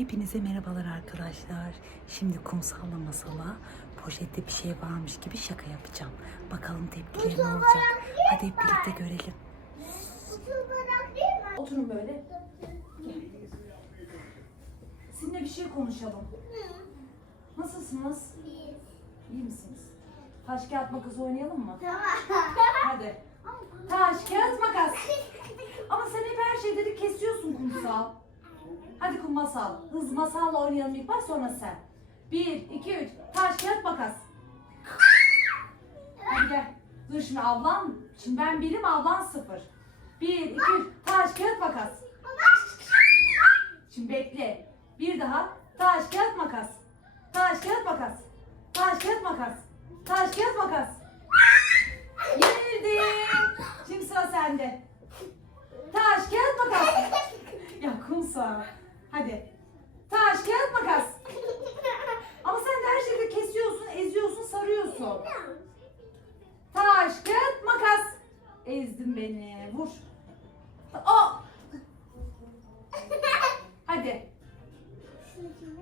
Hepinize merhabalar arkadaşlar. Şimdi kumsalla masala poşette bir şey varmış gibi şaka yapacağım. Bakalım tepkileri ne olacak. Hadi hep birlikte görelim. Oturun böyle. Sizinle bir şey konuşalım. Nasılsınız? İyi misiniz? Taş kağıt makas oynayalım mı? Hadi. Taş kağıt makas. Ama sen hep her şeyleri kesiyorsun kumsal. Hadi kum masal. Hız masalla oynayalım ilk baş sonra sen. Bir, iki, üç. Taş kağıt makas. Hadi gel. Dur şimdi ablan. Şimdi ben birim ablan sıfır. Bir, iki, üç. Taş kağıt makas. Şimdi bekle. Bir daha. Taş kağıt makas. Taş kağıt makas. Taş kağıt makas. Taş kağıt makas. Yenildin. Şimdi sıra sende. Taş kağıt makas. Ya kumsa.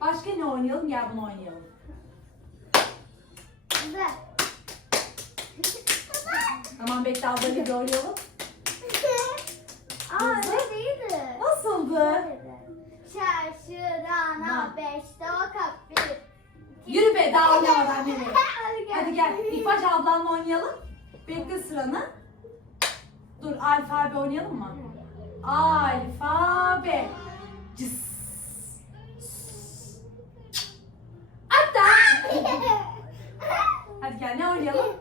Başka ne oynayalım? Gel bunu oynayalım. Tamam bekle ablayla bir oynayalım. Aa öyle değildi. Nasıldı? Şaşırana beşte o kap bir. Yürü be daha oynamadan gel. Hadi gel. İlk baş ablanla oynayalım. Bekle sıranı. Dur alfabe oynayalım mı? Alfabe. Cıs. Hatta. Hadi gel ne oynayalım?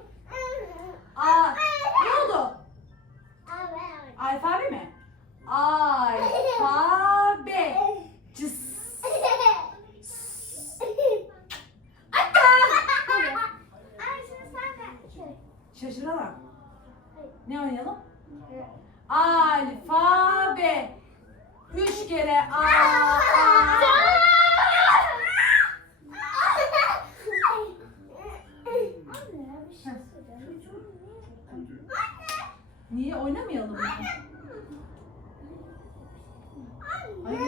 Aa, ne oldu? Alfabe mi? Alfabe. Cıs. Hatta. Ay şimdi sen de. Şaşırarak. Ne oynayalım? Alfabe. Üç kere A. A. Anne bir şey söyleyeceğim. Niye oynamayalım mı? Hayır.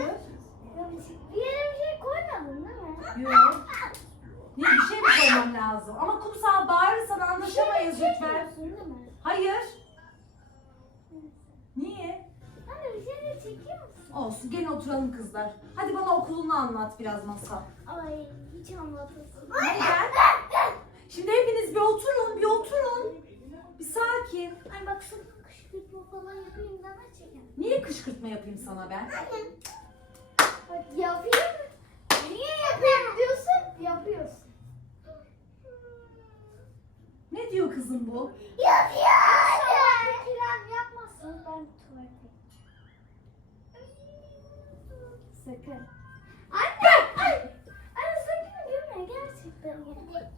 Bir yere bir şey koymadın değil mi? Yok. Niye bir şey mi koymam lazım? Ama kumsal bağırırsan anlaşamayız lütfen. Çekmiyorsun değil mi? Hayır. Niye? Anne bir şey de çekiyor musun? Olsun gene oturalım kızlar. Hadi bana okulunu anlat biraz masal. Ay hiç anlatasın. Gel. Şimdi hepiniz bir oturun, bir oturun. Sakin. Ay bak sakın kışkırtma falan yapayım deme çekin. Niye kışkırtma yapayım sana ben? Bak yapayım. Niye yapayım diyorsun? Yapıyorsun. Ne diyor kızım bu? Yapıyorum. Kirem yapmazsan ben tuvalete Sakın. Anne! Ay! Anne sakın gülme gerçekten. ya.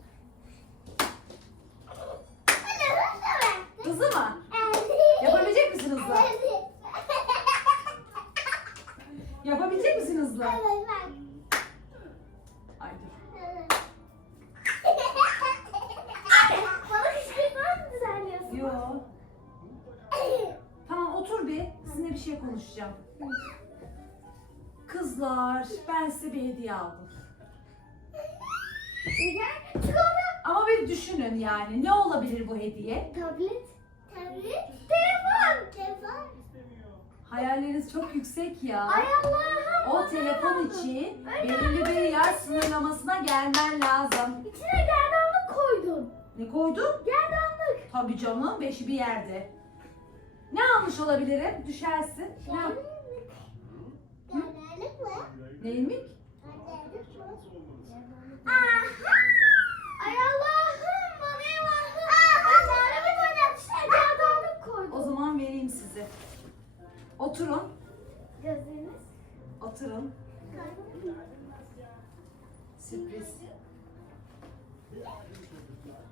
Hızlı mı? Yapabilecek misin hızlı? Yapabilecek misin hızlı? Ay dur. Bana kışkırtma mı düzenliyorsun? Yo. Tamam otur bir. Sizinle bir şey konuşacağım. Kızlar ben size bir hediye aldım. Gel. Çikolata. Ama bir düşünün yani ne olabilir bu hediye? Tablet. Tablet. Telefon. Telefon. Hayalleriniz çok yüksek ya. Ay Allah'ım. O telefon için belirli bir yaş sınırlamasına gelmen lazım. İçine gerdanlık koydun. Ne koydun? Gerdanlık. Tabii canım beşi bir yerde. Ne almış olabilirim? Düşersin. Ne yap? Gerdanlık mı? Neymiş? Ay Allah'ım bana eyvahım. Ay koydun. O zaman vereyim size. Oturun. Gözleriniz. Oturun. Sürpriz.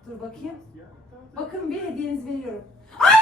Dur bakayım. Bakın bir hediyenizi veriyorum. Ay!